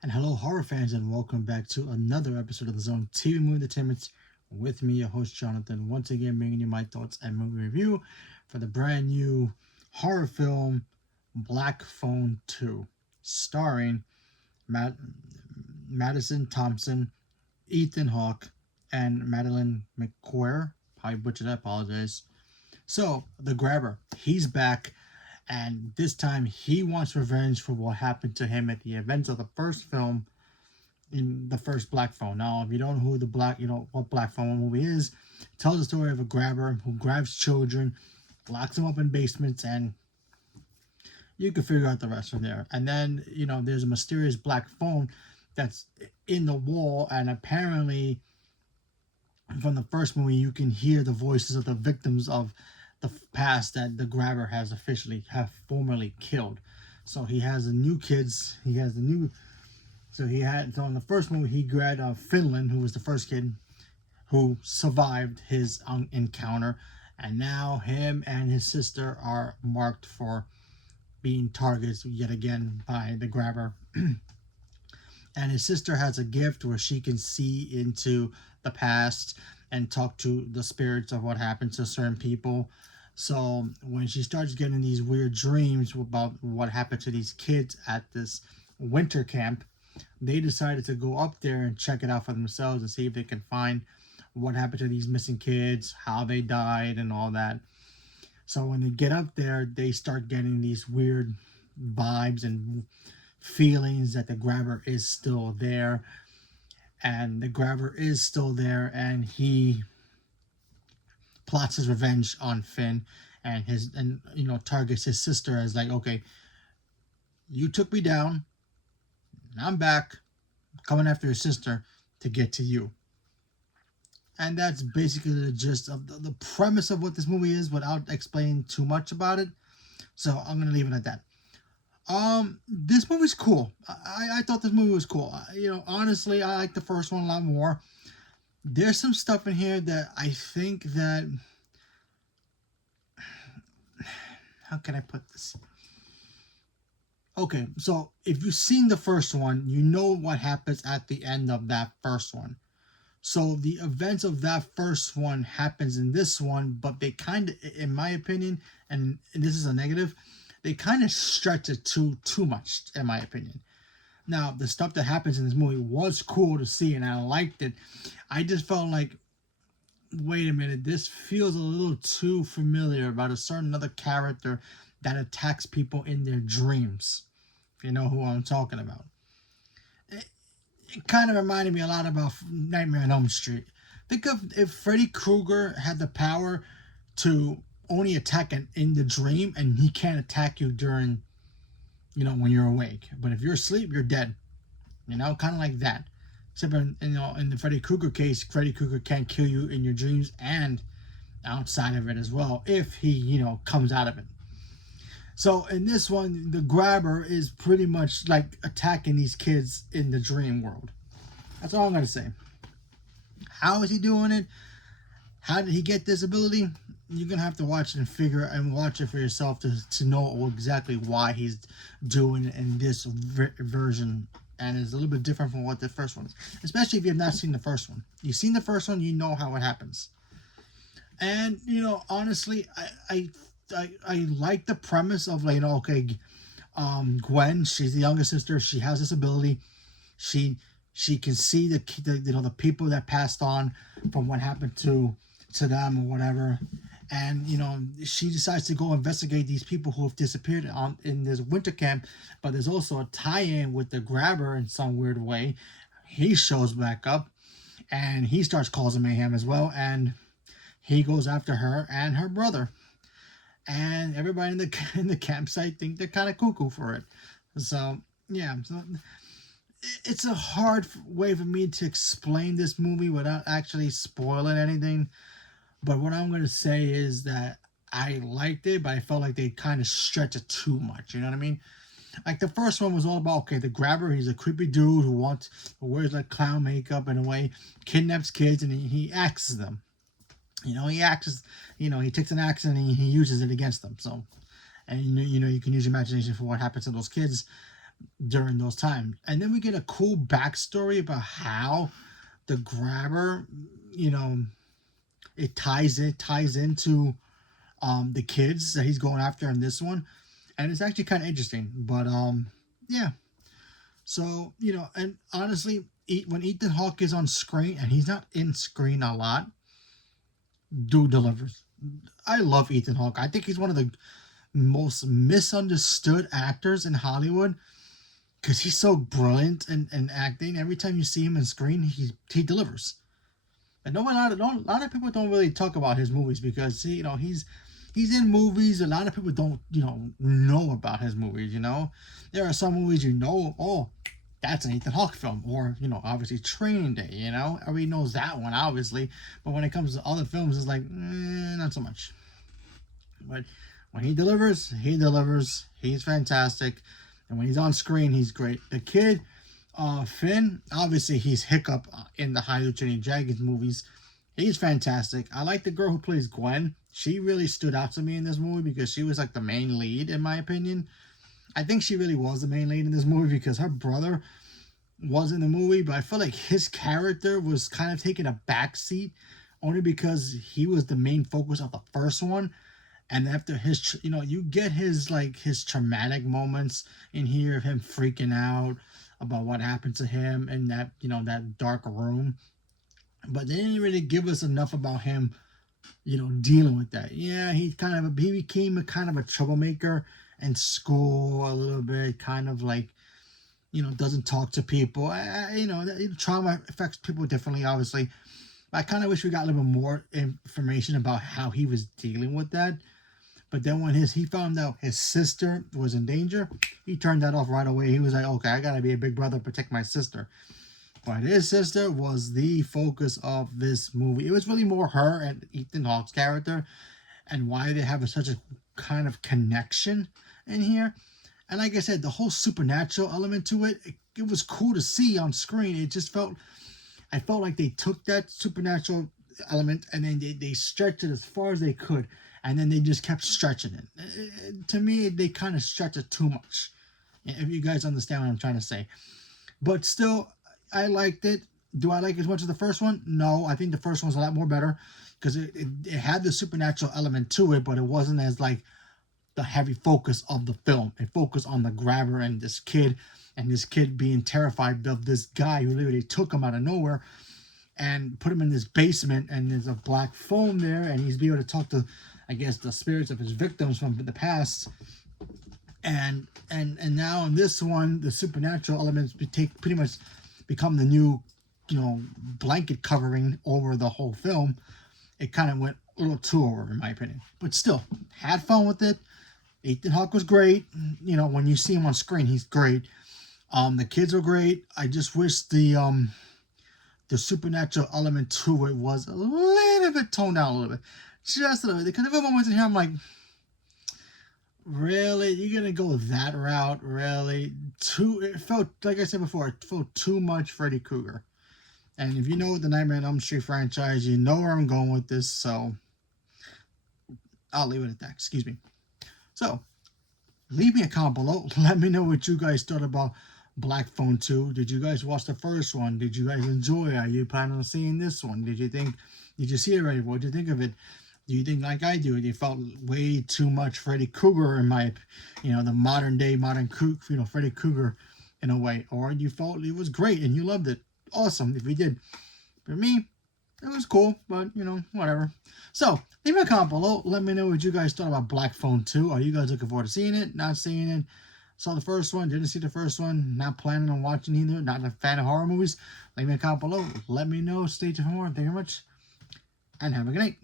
And hello, horror fans, and welcome back to another episode of the Zone TV Movie Entertainment with me, your host Jonathan. Once again, bringing you my thoughts and movie review for the brand new horror film Black Phone 2, starring Madison Thompson, Ethan Hawke, and Madeline McQuarrie. I butchered that, I apologize. So, the grabber, he's back, and this time he wants revenge for what happened to him at the events of the first film in the first Black Phone. Now, if you don't know who the what Black Phone movie is, it tells the story of a grabber who grabs children, locks them up in basements, and you can figure out the rest from there. And then, there's a mysterious black phone that's in the wall, and apparently, from the first movie, you can hear the voices of the victims of the past that the grabber has officially have formerly killed. So he has the new kids. He has the new. So in the first movie he grabbed Finland, who was the first kid who survived his encounter, and now him and his sister are marked for being targets yet again by the grabber. And his sister has a gift where she can see into the past and talk to the spirits of what happened to certain people. So when she starts getting these weird dreams about what happened to these kids at this winter camp, they decided to go up there and check it out for themselves and see if they can find what happened to these missing kids, how they died, and all that. So when they get up there, they start getting these weird vibes and feelings that the grabber is still there. And the grabber is still there, and he plots his revenge on Finn and targets his sister as like, okay, you took me down, and I'm back, coming after your sister to get to you. And that's basically the gist of the premise of what this movie is without explaining too much about it. So I'm gonna leave it at that. This movie's cool. I thought this movie was cool. Honestly, I like the first one a lot more. There's some stuff in here that I think that, how can I put this? Okay, so if you've seen the first one, you know what happens at the end of that first one. So the events of that first one happens in this one, but they kind of, in my opinion, and this is a negative, they kind of stretch it too much, in my opinion. Now, the stuff that happens in this movie was cool to see, and I liked it. I just felt like, wait a minute, this feels a little too familiar about a certain other character that attacks people in their dreams. If you know who I'm talking about. It kind of reminded me a lot about Nightmare on Elm Street. Think of if Freddy Krueger had the power to only attack in the dream, and he can't attack you during, when you're awake. But if you're asleep, you're dead. Kind of like that. Except in the Freddy Krueger case, Freddy Krueger can't kill you in your dreams and outside of it as well if he, comes out of it. So in this one, the grabber is pretty much like attacking these kids in the dream world. That's all I'm gonna say. How is he doing it? How did he get this ability? You're gonna have to watch it and watch it for yourself to know exactly why he's doing it in this version. And it's a little bit different from what the first one is. Especially if you have not seen the first one. You've seen the first one, you know how it happens. And honestly, I like the premise of like, okay, Gwen, she's the younger sister. She has this ability. She can see the people that passed on from what happened to them or whatever, and she decides to go investigate these people who have disappeared in this winter camp. But there's also a tie-in with the grabber in some weird way. He shows back up, and he starts causing mayhem as well, and he goes after her and her brother. And everybody in the campsite think they're kind of cuckoo for it. So yeah, so it's a hard way for me to explain this movie without actually spoiling anything. But what I'm gonna say is that I liked it, but I felt like they kind of stretched it too much. You know what I mean? Like the first one was all about, okay, the grabber, he's a creepy dude who wears like clown makeup in a way, kidnaps kids, and he axes them. He axes, he takes an axe and he uses it against them. So, and you can use your imagination for what happens to those kids. during those times. And then we get a cool backstory about how the grabber, you know, it ties into the kids that he's going after in this one. And it's actually kind of interesting. But yeah. So, you know, and honestly, when Ethan Hawke is on screen, and he's not in screen a lot, dude delivers. I love Ethan Hawke. I think he's one of the most misunderstood actors in Hollywood because he's so brilliant in acting. Every time you see him on screen, he delivers. And a lot of people don't really talk about his movies because you know he's in movies. A lot of people don't know about his movies. You know, there are some movies oh, that's an Ethan Hawke film, or obviously Training Day. You know, everybody knows that one obviously, but when it comes to other films, it's like not so much. But when he delivers, he delivers. He's fantastic, and when he's on screen, he's great. The kid, Finn, obviously he's Hiccup in the How to Train Your Dragon movies. He's fantastic. I like the girl who plays Gwen. She really stood out to me in this movie because she was like the main lead, in my opinion. I think she really was the main lead in this movie because her brother was in the movie, but I feel like his character was kind of taking a backseat only because he was the main focus of the first one. And after his, you get his traumatic moments in here of him freaking out about what happened to him in that, that dark room. But they didn't really give us enough about him, dealing with that. Yeah, he became a kind of a troublemaker in school a little bit, kind of like, doesn't talk to people. Trauma affects people differently, obviously. But I kind of wish we got a little bit more information about how he was dealing with that. But then when he found out his sister was in danger, he turned that off right away. He was like, okay, I gotta be a big brother, protect my sister. But his sister was the focus of this movie. It was really more her and Ethan Hawke's character and why they have such a kind of connection in here. And like I said, the whole supernatural element to it was cool to see on screen. I felt like they took that supernatural element and then they stretched it as far as they could. And then they just kept stretching it. To me, they kind of stretched it too much. If you guys understand what I'm trying to say. But still, I liked it. Do I like it as much as the first one? No, I think the first one was a lot more better because it had the supernatural element to it, but it wasn't as like the heavy focus of the film. It focused on the grabber and this kid being terrified of this guy who literally took him out of nowhere and put him in this basement, and there's a black phone there, and he's able to talk to, I guess, the spirits of his victims from the past. And now in this one, the supernatural elements pretty much become the new, blanket covering over the whole film. It kind of went a little too over, in my opinion. But still, had fun with it. Ethan Hawke was great. When you see him on screen, he's great. The kids are great. I just wish the supernatural element to it was a little bit toned down a little bit. Just a little bit. Because there were moments in here I'm like, really? You're going to go that route? Really? It felt, like I said before, it felt too much Freddy Krueger. And if you know the Nightmare on Elm Street franchise, you know where I'm going with this. So, I'll leave it at that. Excuse me. So, leave me a comment below. Let me know what you guys thought about Black Phone 2. Did you guys watch the first one? Did you guys enjoy it? Are you planning on seeing this one? Did you see it already? What did you think of it? Do you think like I do? You felt way too much Freddy Krueger in my, the modern Freddy Krueger in a way, or you felt it was great and you loved it? Awesome if you did. For me, it was cool, but whatever. So leave me a comment below. Let me know what you guys thought about Black Phone 2. Are you guys looking forward to seeing it? Not seeing it? Saw the first one, didn't see the first one, not planning on watching either, not a fan of horror movies? Leave me a comment below. Let me know. Stay tuned for more. Thank you very much, and have a good night.